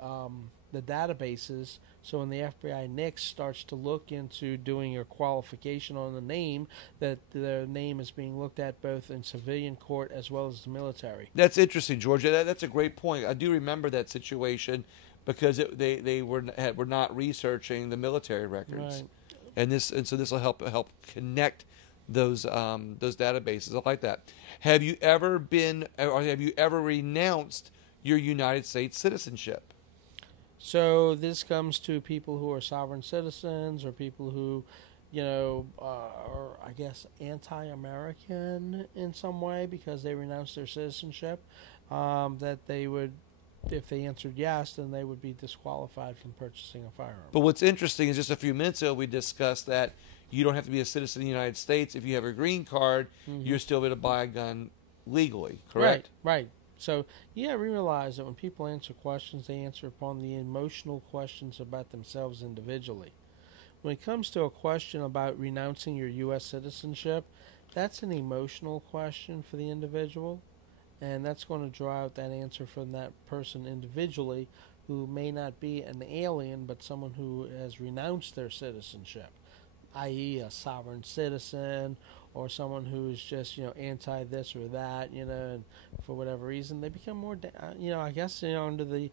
databases. So when the FBI NICS starts to look into doing a qualification on the name, that the name is being looked at both in civilian court as well as the military. That's interesting, George. That's a great point. I do remember that situation because they were not researching the military records, right. So this will help connect those databases. I like that. Have you ever renounced your United States citizenship? So this comes to people who are sovereign citizens or people who, are, I guess, anti-American in some way because they renounced their citizenship, that they would, if they answered yes, then they would be disqualified from purchasing a firearm. But what's interesting is just a few minutes ago we discussed that you don't have to be a citizen of the United States. If you have a green card, you're still able to buy a gun legally, correct? Right. So, we realize that when people answer questions, they answer upon the emotional questions about themselves individually. When it comes to a question about renouncing your U.S. citizenship, that's an emotional question for the individual, and that's going to draw out that answer from that person individually who may not be an alien, but someone who has renounced their citizenship, i.e. a sovereign citizen, or someone who's just, anti this or that, and for whatever reason, they become more, I guess, under the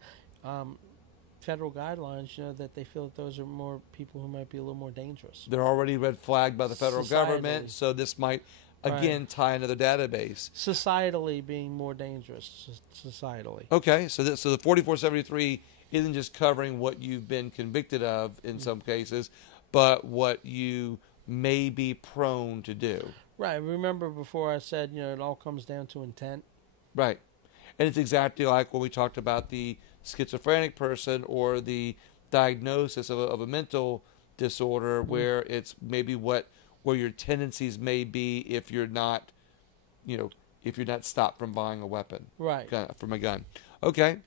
federal guidelines, that they feel that those are more people who might be a little more dangerous. They're already red flagged by the federal Societally. government, so this might again, tie into the database. Societally being more dangerous, societally. Okay, so the 4473 isn't just covering what you've been convicted of in some cases, but what you may be prone to do. Right. Remember before I said, it all comes down to intent? Right. And it's exactly like when we talked about the schizophrenic person or the diagnosis of a mental disorder, where it's maybe where your tendencies may be if you're not, if you're not stopped from buying a weapon. Right. From a gun. Okay.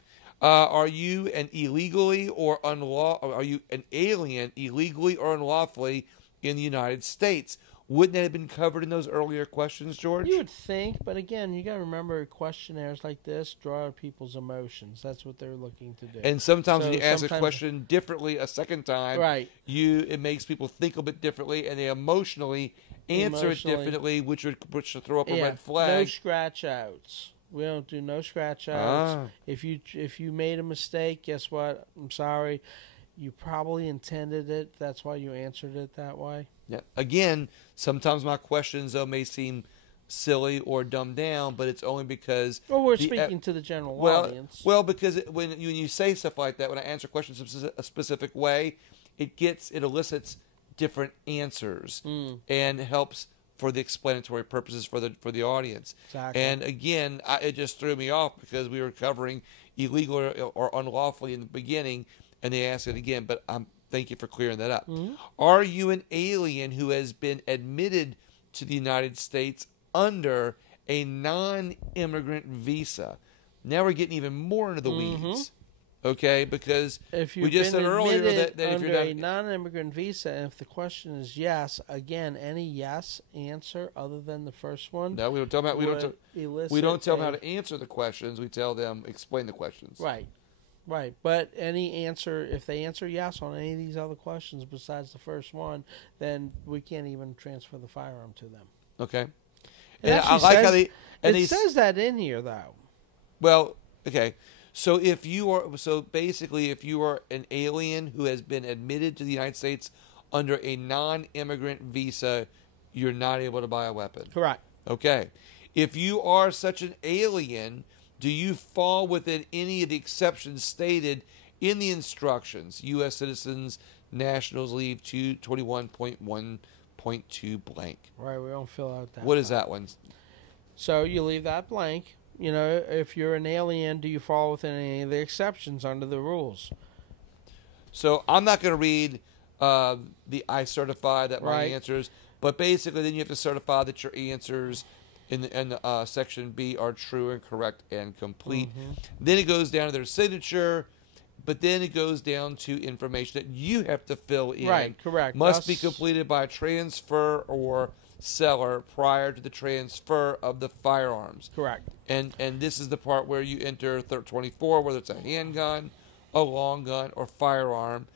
Are you an are you an alien illegally or unlawfully in the United States? Wouldn't that have been covered in those earlier questions, George? You would think, but again, you got to remember questionnaires like this draw people's emotions. That's what they're looking to do. And sometimes when you ask a question differently a second time, right, it makes people think a bit differently, and they emotionally answer it differently, which should throw up a red flag. No scratch outs. We don't do no scratch outs. If you made a mistake, guess what? I'm sorry. You probably intended it. That's why you answered it that way. Yeah. Again, sometimes my questions, though, may seem silly or dumbed down, but it's only because... Well, we're speaking to the general audience. Well, because when you say stuff like that, when I answer questions a specific way, it elicits different answers and helps for the explanatory purposes for the audience. Exactly. And again, it just threw me off because we were covering illegal or unlawfully in the beginning, and they asked it again, but thank you for clearing that up. Are you an alien who has been admitted to the United States under a non-immigrant visa? Now we're getting even more into the weeds, okay? Because we just said earlier that if you're not a non-immigrant visa, and if the question is yes, again, any yes answer other than the first one. No, we don't tell them. We don't tell them how to answer the questions. We tell them explain the questions. Right. Right, but any answer, if they answer yes on any of these other questions besides the first one, then we can't even transfer the firearm to them. Okay. And I like how it says that in here, though. Well, okay. So if you are an alien who has been admitted to the United States under a non-immigrant visa, you're not able to buy a weapon. Correct. Okay. If you are such an alien, do you fall within any of the exceptions stated in the instructions? U.S. citizens, nationals leave 221.1.2 blank. Right, we don't fill out that. What is that one? So you leave that blank. If you're an alien, do you fall within any of the exceptions under the rules? So I'm not going to read the I certify that my answers, but basically then you have to certify that your answers in Section B are true and correct and complete. Then it goes down to their signature, but then it goes down to information that you have to fill in. Right, correct. Must be completed by a transfer or seller prior to the transfer of the firearms. Correct. And this is the part where you enter 24, whether it's a handgun, a long gun, or firearm.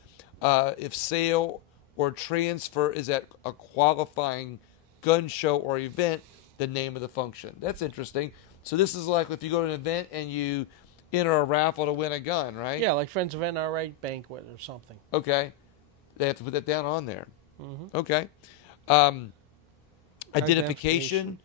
If sale or transfer is at a qualifying gun show or event, the name of the function. That's interesting. So this is like if you go to an event and you enter a raffle to win a gun, right? Yeah, like Friends of NRA banquet or something. Okay. They have to put that down on there. Okay. Identification.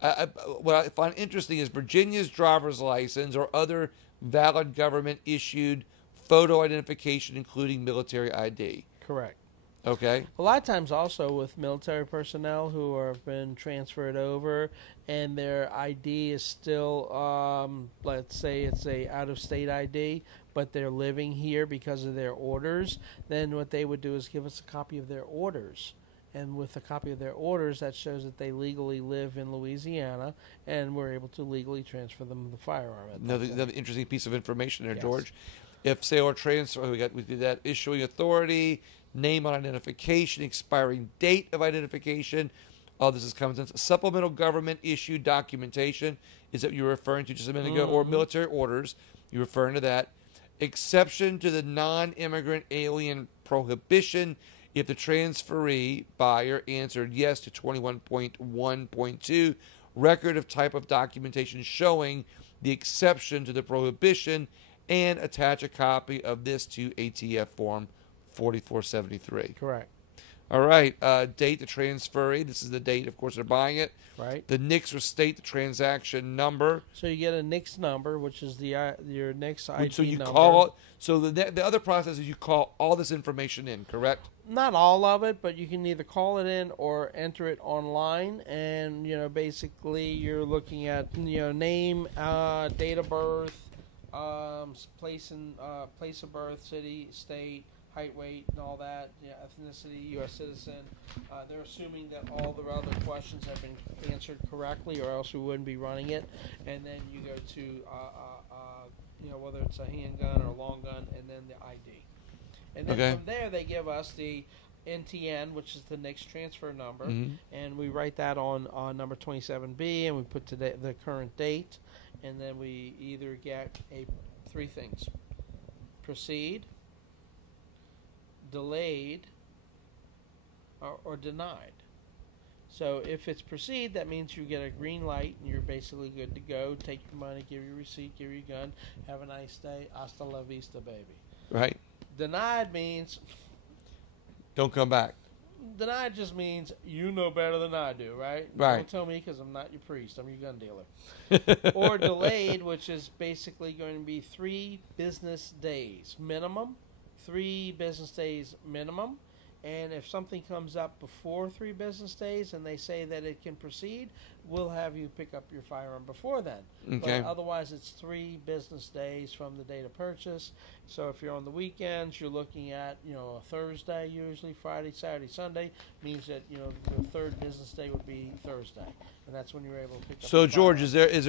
What I find interesting is Virginia's driver's license or other valid government-issued photo identification, including military ID. Correct. Okay. A lot of times also with military personnel who have been transferred over and their ID is still, let's say it's a out-of-state ID, but they're living here because of their orders, then what they would do is give us a copy of their orders. And with a copy of their orders, that shows that they legally live in Louisiana, and we're able to legally transfer them the firearm. Another interesting piece of information there, George. If sale or transfer, we did that. Issuing authority, name on identification, expiring date of identification. All this is common sense. Supplemental government issued documentation is that you're referring to just a minute ago, or military orders. You're referring to that. Exception to the non-immigrant alien prohibition if the transferee buyer answered yes to 21.1.2. Record of type of documentation showing the exception to the prohibition, and attach a copy of this to ATF form 4473. Correct. All right. Date the transferee. This is the date, of course, they're buying it. Right. The NICS will state the transaction number. So you get a NICS number, which is your NICS ID So you number. call. So the other process is you call all this information in, correct? Not all of it, but you can either call it in or enter it online. And basically, you're looking at name, date of birth, place of birth, city, state, height, weight, and all that, ethnicity, U.S. citizen. They're assuming that all the other questions have been answered correctly, or else we wouldn't be running it. And then you go to, whether it's a handgun or a long gun, and then the ID. And then from there, they give us the NTN, which is the NICS transfer number, and we write that on number 27B, and we put the current date, and then we either get three things: proceed, delayed, or denied. So if it's proceed, that means you get a green light and you're basically good to go. Take your money, give your receipt, give your gun, have a nice day, hasta la vista, baby. Right. Denied means don't come back. Denied just means you know better than I do, right? Right. Don't tell me because I'm not your priest. I'm your gun dealer. Or delayed, which is basically going to be 3 business days minimum. 3 business days minimum. And if something comes up before 3 business days and they say that it can proceed, we'll have you pick up your firearm before then. Okay. But otherwise, it's 3 business days from the date of purchase. So if you're on the weekends, you're looking at a Thursday usually, Friday, Saturday, Sunday, means that the 3rd business day would be Thursday, and that's when you're able to pick up. So George, is there? It's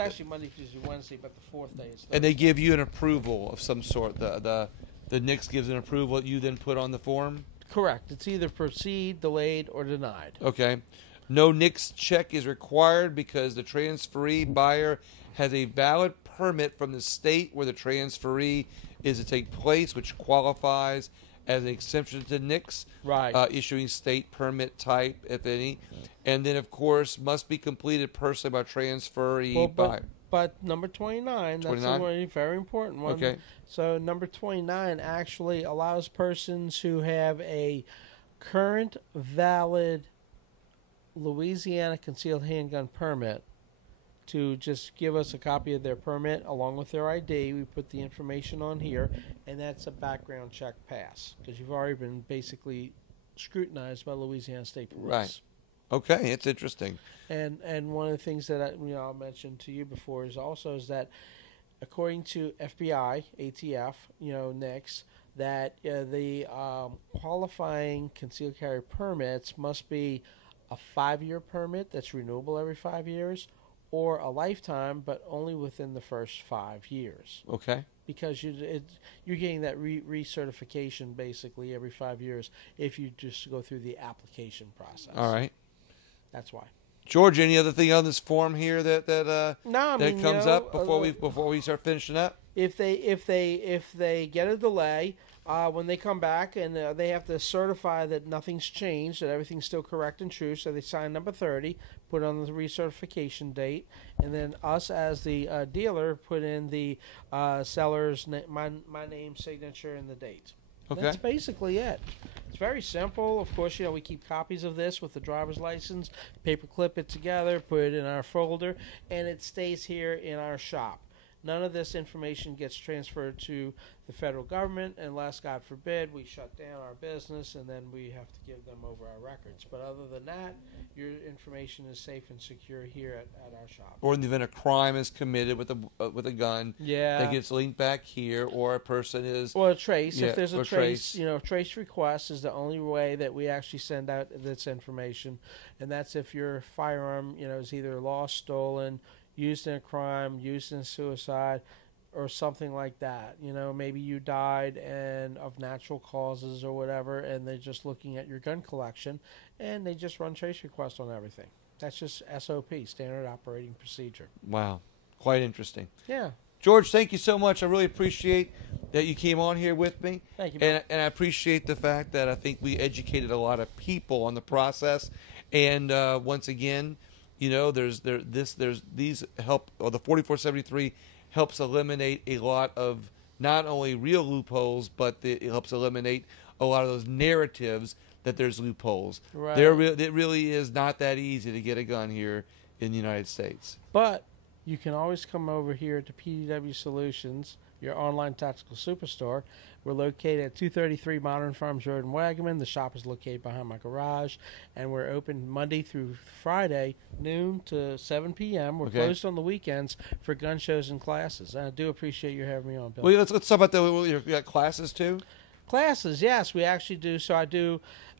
actually Monday, Tuesday, Wednesday, but the 4th day is Thursday. And they give you an approval of some sort. The NICS gives an approval. You then put on the form. Correct. It's either proceed, delayed, or denied. Okay. No NICS check is required because the transferee buyer has a valid permit from the state where the transferee is to take place, which qualifies as an exemption to NICS. Right. Issuing state permit type, if any. And then, of course, must be completed personally by transferee buyer. But number 29, that's a very important one. Okay. So number 29 actually allows persons who have a current valid Louisiana concealed handgun permit to just give us a copy of their permit along with their ID. We put the information on here, and that's a background check pass because you've already been basically scrutinized by Louisiana State Police. Right. Okay, it's interesting. And one of the things that I mentioned to you before is that according to FBI, ATF, NICS, that the qualifying concealed carry permits must be a 5-year permit that's renewable every 5 years, or a lifetime, but only within the first 5 years. Okay. Because you're getting that recertification basically every 5 years if you just go through the application process. All right. That's why. George, any other thing on this form here that comes up before we start finishing up? If they get a delay, when they come back and they have to certify that nothing's changed, that everything's still correct and true, so they sign number 30, put on the recertification date, and then us as the dealer put in the seller's my name, signature, and the date. Okay. That's basically it. It's very simple. Of course, we keep copies of this with the driver's license, paper clip it together, put it in our folder, and it stays here in our shop. None of this information gets transferred to the federal government unless, God forbid, we shut down our business and then we have to give them over our records. But other than that, your information is safe and secure here at our shop. Or in the event a crime is committed with a gun, that gets linked back here, or a person is... Or a trace. If there's a trace, trace request is the only way that we actually send out this information. And that's if your firearm, is either lost, stolen, used in a crime, used in suicide, or something like that. Maybe you died of natural causes or whatever, and they're just looking at your gun collection, and they just run trace requests on everything. That's just SOP, standard operating procedure. Wow. Quite interesting. Yeah. George, thank you so much. I really appreciate that you came on here with me. Thank you. And I appreciate the fact that I think we educated a lot of people on the process. And once again, there's these help, or the 4473 helps eliminate a lot of not only real loopholes, but it helps eliminate a lot of those narratives that there's loopholes. Right. It really is not that easy to get a gun here in the United States. But you can always come over here to PDW Solutions, your online tactical superstore. We're located at 233 Modern Farms Road in Wagaman. The shop is located behind my garage, and we're open Monday through Friday, noon to 7 p.m. We're closed on the weekends for gun shows and classes. And I do appreciate you having me on, Bill. Well, let's talk about you got classes too. Classes, yes, we actually do. So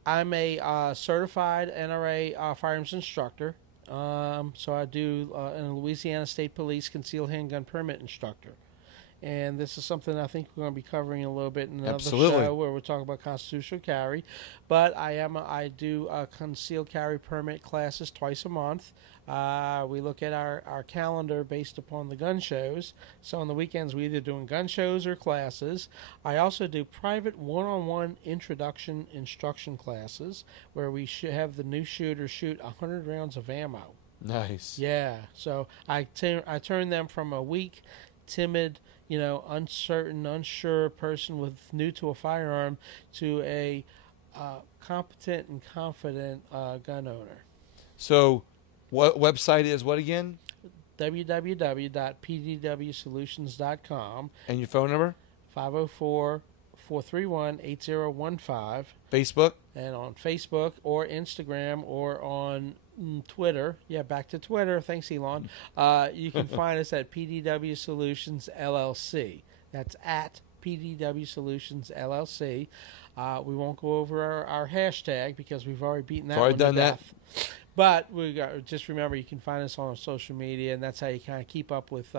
I'm a certified NRA firearms instructor. So I do an Louisiana State Police concealed handgun permit instructor. And this is something I think we're going to be covering a little bit in another show where we're talking about constitutional carry. But I do concealed carry permit classes twice a month. We look at our calendar based upon the gun shows. So on the weekends, we're either doing gun shows or classes. I also do private one-on-one introduction instruction classes where we have the new shooter shoot 100 rounds of ammo. Nice. Yeah. So I turn them from a weak, timid, uncertain, unsure person new to a firearm to a competent and confident gun owner. So, what website is what again? www.pdwsolutions.com. And your phone number? 504-431-8015. Facebook? And on Facebook or Instagram or on Twitter. Yeah, back to Twitter. Thanks, Elon. You can find us at PDW Solutions LLC. That's at PDW Solutions LLC. We won't go over our hashtag because we've already beaten that one to death. But just remember, you can find us on social media, and that's how you kind of keep up with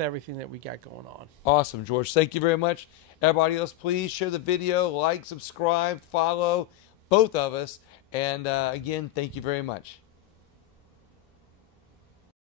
everything that we got going on. Awesome, George. Thank you very much. Everybody else, please share the video, like, subscribe, follow both of us. And again, thank you very much.